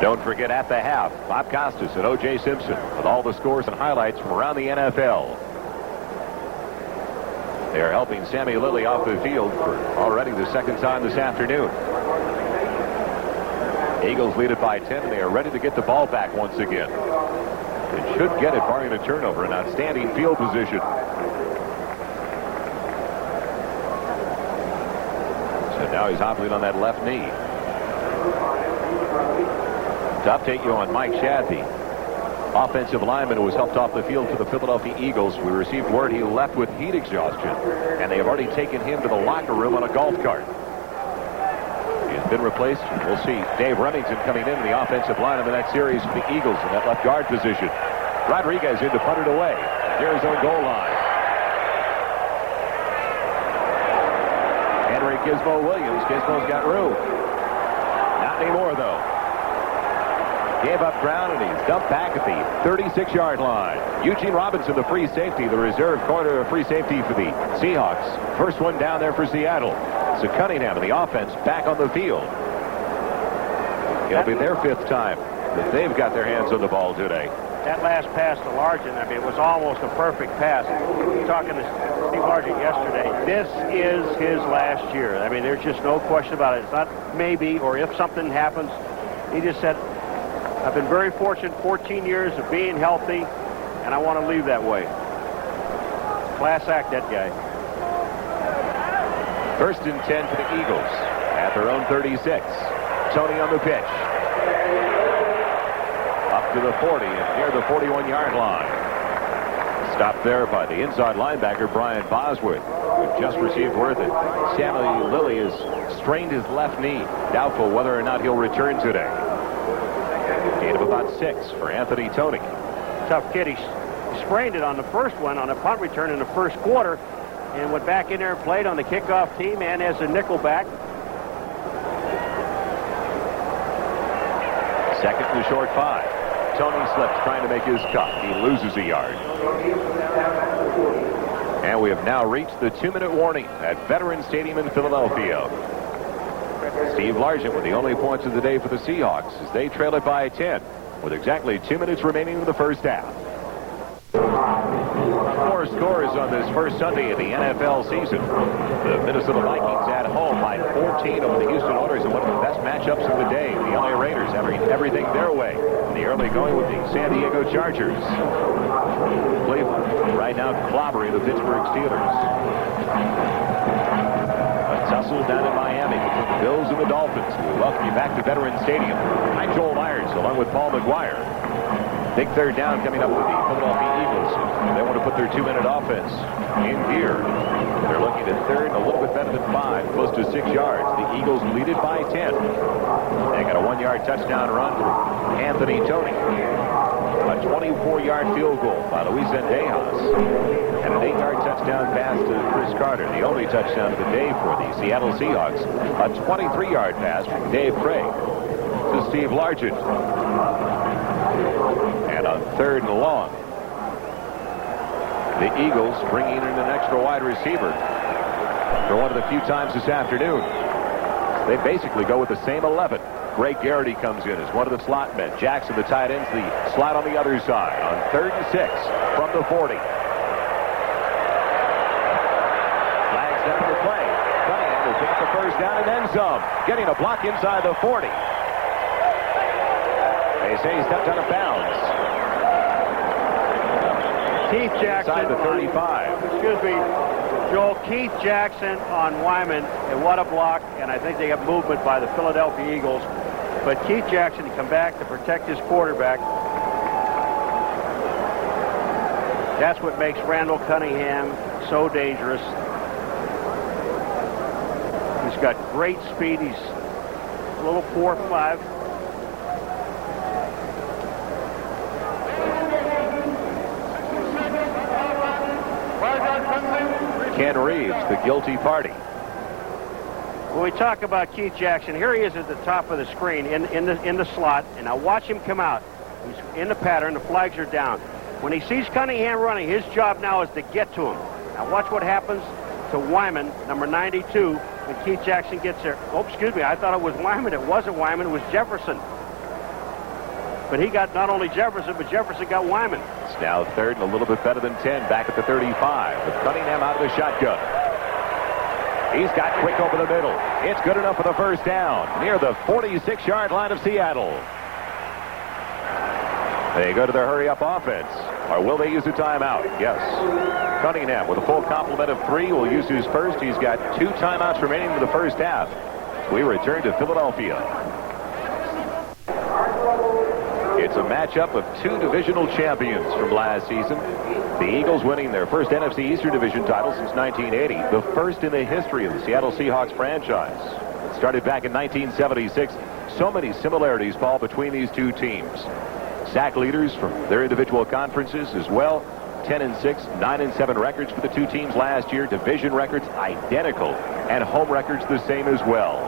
Don't forget, at the half, Bob Costas and O.J. Simpson with all the scores and highlights from around the NFL. They are helping Sammy Lilly off the field for already the second time this afternoon. Eagles lead it by 10, and they are ready to get the ball back once again. It should get it, barring a turnover, an outstanding field position. So now he's hobbling on that left knee. To update you on Mike Shadd, the offensive lineman who was helped off the field for the Philadelphia Eagles. We received word he left with heat exhaustion, and they have already taken him to the locker room on a golf cart. He has been replaced. We'll see Dave Remington coming in the offensive line of the next series for the Eagles in that left guard position. Rodriguez in to punt it away. Near his own goal line. Henry Gizmo Williams. Gizmo's got room. Not anymore, though. Gave up ground, and he's dumped back at the 36-yard line. Eugene Robinson, the free safety, the reserve corner of free safety for the Seahawks. First one down there for Seattle. So Cunningham and the offense back on the field. It'll be their 5th time that they've got their hands on the ball today. That last pass to Largent, I mean, it was almost a perfect pass. Talking to Steve Largent yesterday, this is his last year. I mean, there's just no question about it. It's not maybe or if something happens. He just said, I've been very fortunate 14 years of being healthy, and I want to leave that way. Class act, that guy. 1st and 10 for the Eagles at their own 36. Tony on the pitch. Up to the 40 and near the 41-yard line. Stopped there by the inside linebacker, Brian Bosworth, who just received word that Sammy Lilly has strained his left knee. Doubtful whether or not he'll return today. Gain of about 6 for Anthony Tony. Tough kid. He sprained it on the first one on a punt return in the first quarter and went back in there and played on the kickoff team and as a nickelback. 2nd and short 5. Tony slips trying to make his cut. He loses a yard. And we have now reached the 2-minute warning at Veterans Stadium in Philadelphia. Steve Largent with the only points of the day for the Seahawks as they trail it by 10 with exactly 2 minutes remaining in the first half. 4 scores on this first Sunday of the NFL season. The Minnesota Vikings at home by 14 over the Houston Oilers in one of the best matchups of the day. The LA Raiders having everything their way in the early going with the San Diego Chargers. Cleveland right now clobbering the Pittsburgh Steelers. A tussle down in Miami between the Bills and the Dolphins. We welcome you back to Veterans Stadium. I'm Joel Myers along with Paul McGuire. Big 3rd down coming up with the Philadelphia Eagles. They want to put their 2-minute offense in gear. They're looking at 3rd, a little bit better than 5, close to 6 yards. The Eagles lead it by 10. They got a 1-yard touchdown run for Anthony Tony. A 24-yard field goal by Luis Zendejas. And an 8-yard touchdown pass to Chris Carter, the only touchdown of the day for the Seattle Seahawks. A 23-yard pass from Dave Craig to Steve Largent. And on 3rd and long, the Eagles bringing in an extra wide receiver for one of the few times this afternoon. They basically go with the same 11. Greg Garrity comes in as one of the slot men. Jackson, the tight ends, the slot on the other side on 3rd and 6 from the 40. Flags down the play. Cunningham will pick the first down and then some. Getting a block inside the 40. They say he stepped out of bounds. Keith Jackson. Inside the 35. Excuse me, Joel. Keith Jackson on Wyman, and what a block. And I think they have movement by the Philadelphia Eagles. But Keith Jackson to come back to protect his quarterback. That's what makes Randall Cunningham so dangerous. He's got great speed. He's a little 4'5". Ken Reeves, the guilty party. When we talk about Keith Jackson, here he is at the top of the screen in the slot, and now watch him come out. He's in the pattern. The flags are down. When he sees Cunningham running, his job now is to get to him. Now watch what happens to Wyman, number 92, when Keith Jackson gets there. Oh, excuse me, I thought it was Wyman. It wasn't Wyman. It was Jefferson. But he got not only Jefferson, but Jefferson got Wyman. It's now third and a little bit better than 10 back at the 35 with Cunningham out of the shotgun. He's got quick over the middle. It's good enough for the first down near the 46-yard line of Seattle. They go to their hurry-up offense. Or will they use a timeout? Yes. Cunningham with a full complement of 3 will use his first. He's got 2 timeouts remaining in the first half. We return to Philadelphia. It's a matchup of 2 divisional champions from last season. The Eagles winning their first NFC Eastern Division title since 1980, the first in the history of the Seattle Seahawks franchise. It started back in 1976. So many similarities, Paul, between these 2 teams. Sack leaders from their individual conferences as well. 10-6, 9-7 records for the 2 teams last year. Division records identical, and home records the same as well.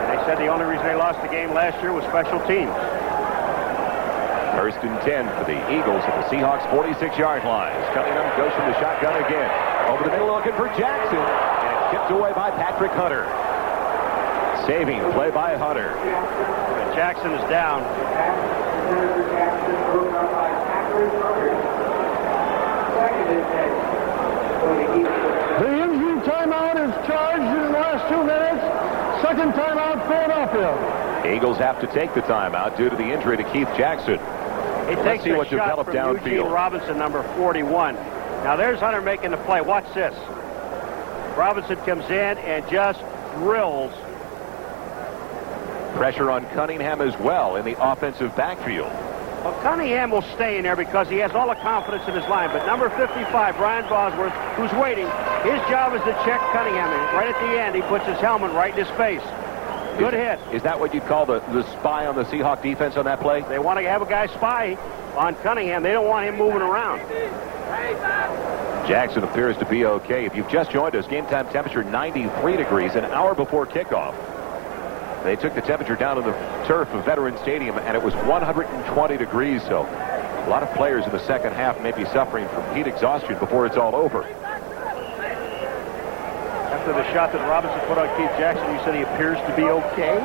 And they said the only reason they lost the game last year was special teams. First and 10 for the Eagles at the Seahawks 46-yard line. Cunningham goes from the shotgun again. Over the middle looking for Jackson. And it's tipped away by Patrick Hunter. Saving play by Hunter. And Jackson is down. The injury timeout is charged in the last 2 minutes. Second timeout, Philadelphia. Eagles have to take the timeout due to the injury to Keith Jackson. He Let's takes see a what shot developed from Eugene downfield. Robinson, number 41. Now there's Hunter making the play. Watch this. Robinson comes in and just drills. Pressure on Cunningham as well in the offensive backfield. Well, Cunningham will stay in there because he has all the confidence in his line. But number 55, Brian Bosworth, who's waiting, his job is to check Cunningham. And right at the end, he puts his helmet right in his face. Good hit. Is that what you'd call the spy on the Seahawk defense on that play? They want to have a guy spy on Cunningham. They don't want him moving around. Jackson appears to be okay. If you've just joined us, game time temperature 93 degrees, an hour before kickoff. They took the temperature down on the turf of Veterans Stadium, and it was 120 degrees, so a lot of players in the second half may be suffering from heat exhaustion before it's all over. After the shot that Robinson put on Keith Jackson, you said he appears to be okay?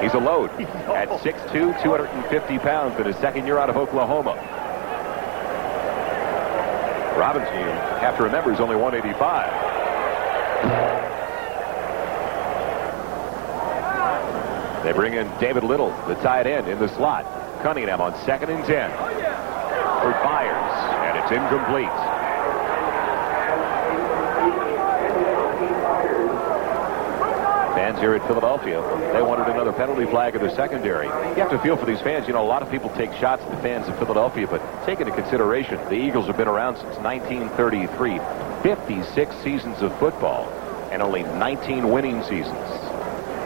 He's a load at 6'2", 250 pounds in his second year out of Oklahoma. Robinson, you have to remember, is only 185. They bring in David Little, the tight end, in the slot. Cunningham on 2nd and 10 for Byers, and it's incomplete. Fans here at Philadelphia, they wanted another penalty flag in the secondary. You have to feel for these fans. You know, a lot of people take shots at the fans of Philadelphia, but take into consideration, the Eagles have been around since 1933. 56 seasons of football and only 19 winning seasons.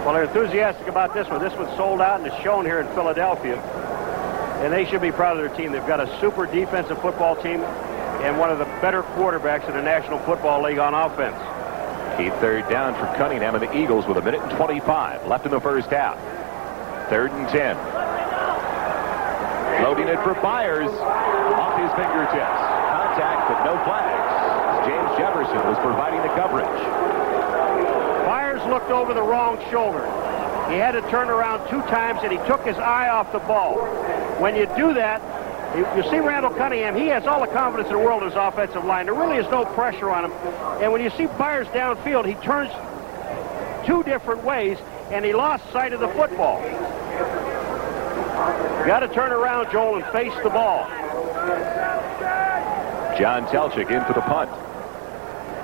Well, they're enthusiastic about this one. This one's sold out and is shown here in Philadelphia. And they should be proud of their team. They've got a super defensive football team and one of the better quarterbacks in the National Football League on offense. Keep 3rd down for Cunningham and the Eagles with 1:25 left in the first half. 3rd and 10. Loading it for Byers. Off his fingertips. Contact, but no flags. James Jefferson was providing the coverage. Byers looked over the wrong shoulder. He had to turn around 2 times, and he took his eye off the ball. When you do that, you see Randall Cunningham, he has all the confidence in the world in his offensive line. There really is no pressure on him. And when you see Byers downfield, he turns 2 different ways, and he lost sight of the football. You got to turn around, Joel, and face the ball. John Telchik in for the punt.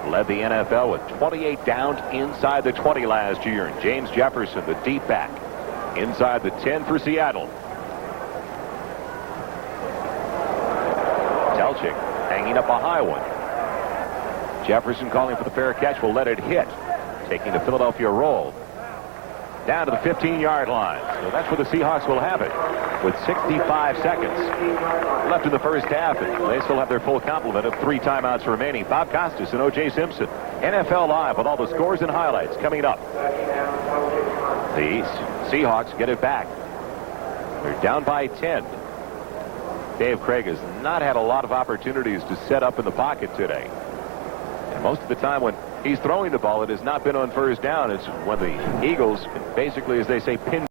Led the NFL with 28 downs inside the 20 last year. And James Jefferson, the deep back, inside the 10 for Seattle. Telchik hanging up a high one. Jefferson calling for the fair catch, will let it hit. Taking the Philadelphia roll down to the 15-yard line. So that's where the Seahawks will have it with 65 seconds left in the first half. And they still have their full complement of 3 timeouts remaining. Bob Costas and O.J. Simpson. NFL Live with all the scores and highlights coming up. The Seahawks get it back. They're down by 10. Dave Craig has not had a lot of opportunities to set up in the pocket today. And most of the time when he's throwing the ball, it has not been on first down. It's when the Eagles, basically, as they say, pin